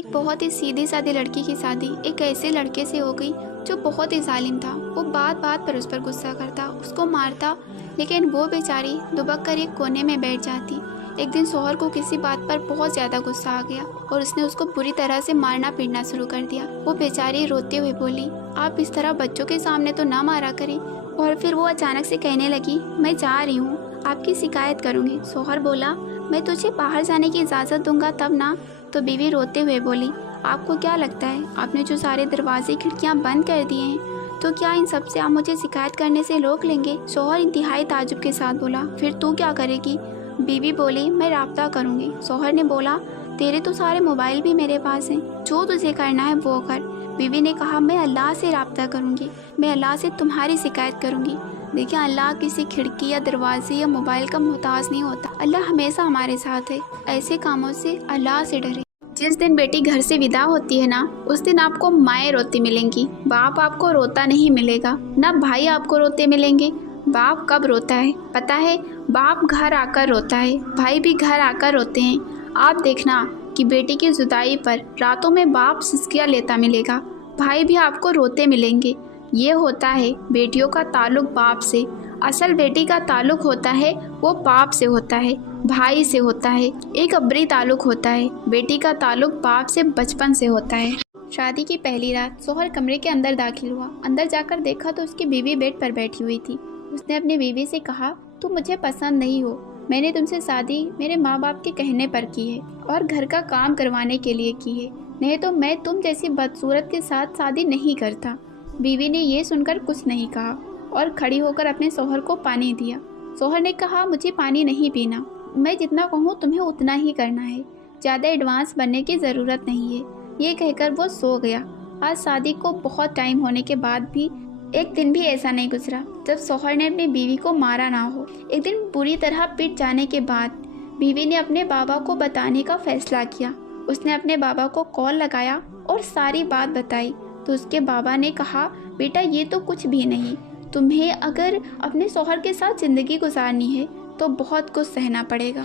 एक बहुत ही सीधी सादी लड़की की शादी एक ऐसे लड़के से हो गई जो बहुत ही जालिम था। वो बात बात पर उस पर गुस्सा करता, उसको मारता, लेकिन वो बेचारी दुबक कर एक कोने में बैठ जाती। एक दिन शौहर को किसी बात पर बहुत ज़्यादा गुस्सा आ गया और उसने उसको बुरी तरह से मारना पीटना शुरू कर दिया। वो बेचारी रोते हुए बोली, आप इस तरह बच्चों के सामने तो ना मारा करें। और फिर वो अचानक से कहने लगी, मैं जा रही हूँ, आपकी शिकायत करूँगी। शौहर बोला, मैं तुझे बाहर जाने की इजाज़त दूंगा तब ना। तो बीवी रोते हुए बोली, आपको क्या लगता है, आपने जो सारे दरवाजे खिड़कियाँ बंद कर दिए हैं, तो क्या इन सब से आप मुझे शिकायत करने से रोक लेंगे? शौहर इंतहाई ताजुब के साथ बोला, फिर तू क्या करेगी? बीवी बोली, मैं राब्ता करूँगी। शौहर ने बोला, तेरे तो सारे मोबाइल भी मेरे पास हैं, जो तुझे करना है वो कर। बीवी ने कहा, मैं अल्लाह से राब्ता करूँगी, मैं अल्लाह से तुम्हारी शिकायत करूँगी। देखिए, अल्लाह किसी खिड़की या दरवाजे या मोबाइल का मोहताज नहीं होता। अल्लाह हमेशा हमारे साथ है। ऐसे कामों से अल्लाह से डरे। जिस दिन बेटी घर से विदा होती है ना, उस दिन आपको माएँ रोती मिलेंगी, बाप आपको रोता नहीं मिलेगा। ना भाई आपको रोते मिलेंगे। बाप कब रोता है पता है? बाप घर आकर रोता है, भाई भी घर आकर रोते हैं। आप देखना कि बेटी की जुदाई पर रातों में बाप सिसकियाँ लेता मिलेगा, भाई भी आपको रोते मिलेंगे। ये होता है बेटियों का ताल्लुक बाप से। असल बेटी का ताल्लुक होता है वो बाप से होता है, भाई से होता है, एक अब्री ताल्लुक होता है। बेटी का ताल्लुक बाप से बचपन से होता है। शादी की पहली रात शौहर कमरे के अंदर दाखिल हुआ। अंदर जाकर देखा तो उसकी बीवी बेड पर बैठी हुई थी। उसने अपनी बीवी से कहा, तुम मुझे पसंद नहीं हो, मैंने तुमसे शादी मेरे माँ बाप के कहने पर की है और घर का काम करवाने के लिए की है, नहीं तो मैं तुम जैसी बदसूरत के साथ शादी नहीं करता। बीवी ने ये सुनकर कुछ नहीं कहा और खड़ी होकर अपने शौहर को पानी दिया। शौहर ने कहा, मुझे पानी नहीं पीना, मैं जितना कहूँ तुम्हें उतना ही करना है, ज़्यादा एडवांस बनने की ज़रूरत नहीं है। ये कहकर वो सो गया। आज शादी को बहुत टाइम होने के बाद भी एक दिन भी ऐसा नहीं गुजरा जब शौहर ने अपनी बीवी को मारा ना हो। एक दिन बुरी तरह पिट जाने के बाद बीवी ने अपने बाबा को बताने का फैसला किया। उसने अपने बाबा को कॉल लगाया और सारी बात बताई तो उसके बाबा ने कहा, बेटा ये तो कुछ भी नहीं, तुम्हें अगर अपने शौहर के साथ ज़िंदगी गुजारनी है तो बहुत कुछ सहना पड़ेगा।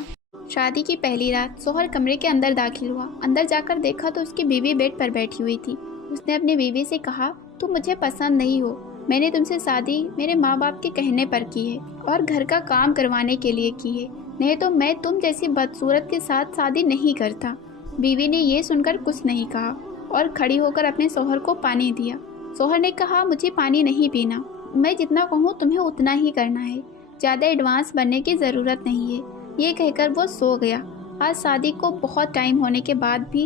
शादी की पहली रात शौहर कमरे के अंदर दाखिल हुआ। अंदर जाकर देखा तो उसकी बीवी बेड पर बैठी हुई थी। उसने अपनी बीवी से कहा, तुम मुझे पसंद नहीं हो, मैंने तुमसे शादी मेरे माँ बाप के कहने पर की है और घर का काम करवाने के लिए की है, नहीं तो मैं तुम जैसी बदसूरत के साथ शादी नहीं करता। बीवी ने ये सुनकर कुछ नहीं कहा और खड़ी होकर अपने शौहर को पानी दिया। शौहर ने कहा, मुझे पानी नहीं पीना, मैं जितना कहूँ तुम्हें उतना ही करना है, ज़्यादा एडवांस बनने की ज़रूरत नहीं है। ये कहकर वो सो गया। आज शादी को बहुत टाइम होने के बाद भी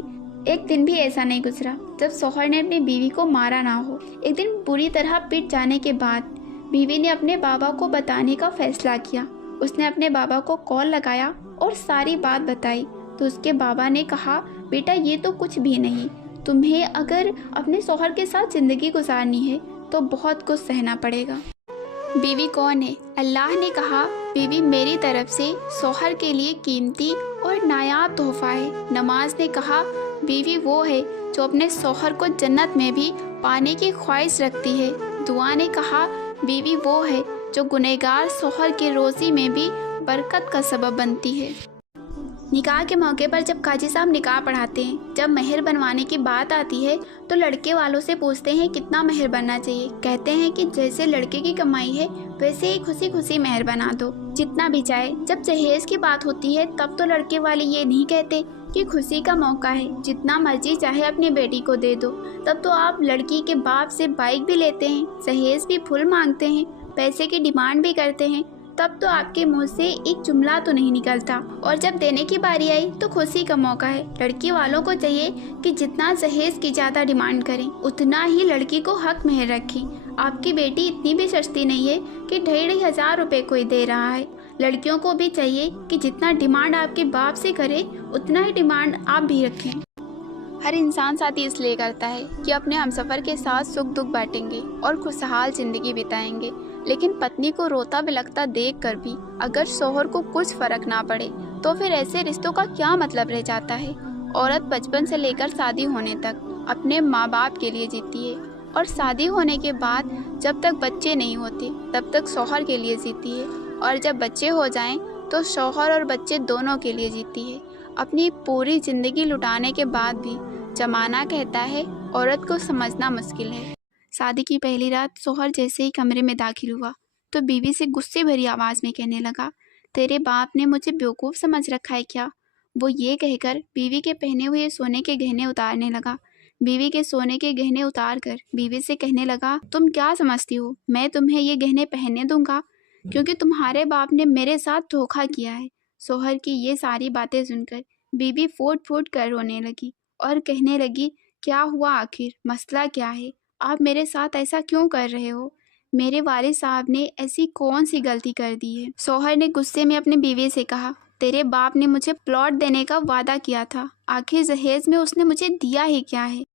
एक दिन भी ऐसा नहीं गुजरा जब शौहर ने अपनी बीवी को मारा ना हो। एक दिन बुरी तरह पिट जाने के बाद बीवी ने अपने बाबा को बताने का फैसला किया। उसने अपने बाबा को कॉल लगाया और सारी बात बताई तो उसके बाबा ने कहा, बेटा ये तो कुछ भी नहीं, तुम्हें अगर अपने शौहर के साथ ज़िंदगी गुजारनी है तो बहुत कुछ सहना पड़ेगा। बीवी कौन है? अल्लाह ने कहा, बीवी मेरी तरफ से शौहर के लिए कीमती और नायाब तोहफा है। नमाज ने कहा, बीवी वो है जो अपने शौहर को जन्नत में भी पाने की ख्वाहिश रखती है। दुआ ने कहा, बीवी वो है जो गुनहगार शौहर के रोज़ी में भी बरकत का सबब बनती है। निकाह के मौके पर जब काजी साहब निकाह पढ़ाते हैं, जब मेहर बनवाने की बात आती है तो लड़के वालों से पूछते हैं कितना मेहर बनना चाहिए। कहते हैं कि जैसे लड़के की कमाई है वैसे ही खुशी खुशी मेहर बना दो, जितना भी चाहे। जब जहेज की बात होती है तब तो लड़के वाले ये नहीं कहते कि खुशी का मौका है, जितना मर्जी चाहे अपनी बेटी को दे दो। तब तो आप लड़की के बाप से बाइक भी लेते हैं, जहेज भी फुल मांगते हैं, पैसे की डिमांड भी करते हैं। तब तो आपके मुंह से एक जुमला तो नहीं निकलता। और जब देने की बारी आई तो खुशी का मौका है। लड़की वालों को चाहिए कि जितना जहेज की ज़्यादा डिमांड करें उतना ही लड़की को हक मेहर रखें। आपकी बेटी इतनी भी सस्ती नहीं है कि 2,500 रुपये कोई दे रहा है। लड़कियों को भी चाहिए कि जितना डिमांड आपके बाप से करे उतना ही डिमांड आप भी रखें। हर इंसान शादी इसलिए करता है कि अपने हमसफ़र के साथ सुख दुख बांटेंगे और खुशहाल ज़िंदगी बिताएंगे। लेकिन पत्नी को रोता बिलखता देखकर भी अगर शौहर को कुछ फर्क ना पड़े तो फिर ऐसे रिश्तों का क्या मतलब रह जाता है। औरत बचपन से लेकर शादी होने तक अपने माँ बाप के लिए जीती है और शादी होने के बाद जब तक बच्चे नहीं होते तब तक शौहर के लिए जीती है, और जब बच्चे हो जाएं तो शौहर और बच्चे दोनों के लिए जीती है। अपनी पूरी ज़िंदगी लुटाने के बाद भी जमाना कहता है औरत को समझना मुश्किल है। शादी की पहली रात सोहर जैसे ही कमरे में दाखिल हुआ तो बीवी से गुस्से भरी आवाज़ में कहने लगा, तेरे बाप ने मुझे बेवकूफ़ समझ रखा है क्या? वो ये कहकर बीवी के पहने हुए सोने के गहने उतारने लगा। बीवी के सोने के गहने उतार कर बीवी से कहने लगा, तुम क्या समझती हो मैं तुम्हें ये गहने पहनने दूंगा? क्योंकि तुम्हारे बाप ने मेरे साथ धोखा किया है। सोहर की ये सारी बातें सुनकर बीवी फूट फूट कर रोने लगी और कहने लगी, क्या हुआ आखिर, मसला क्या है? आप मेरे साथ ऐसा क्यों कर रहे हो? मेरे वालिद साहब ने ऐसी कौन सी गलती कर दी है? सोहर ने गुस्से में अपनी बीवी से कहा, तेरे बाप ने मुझे प्लॉट देने का वादा किया था, आखिर जहेज में उसने मुझे दिया ही क्या है?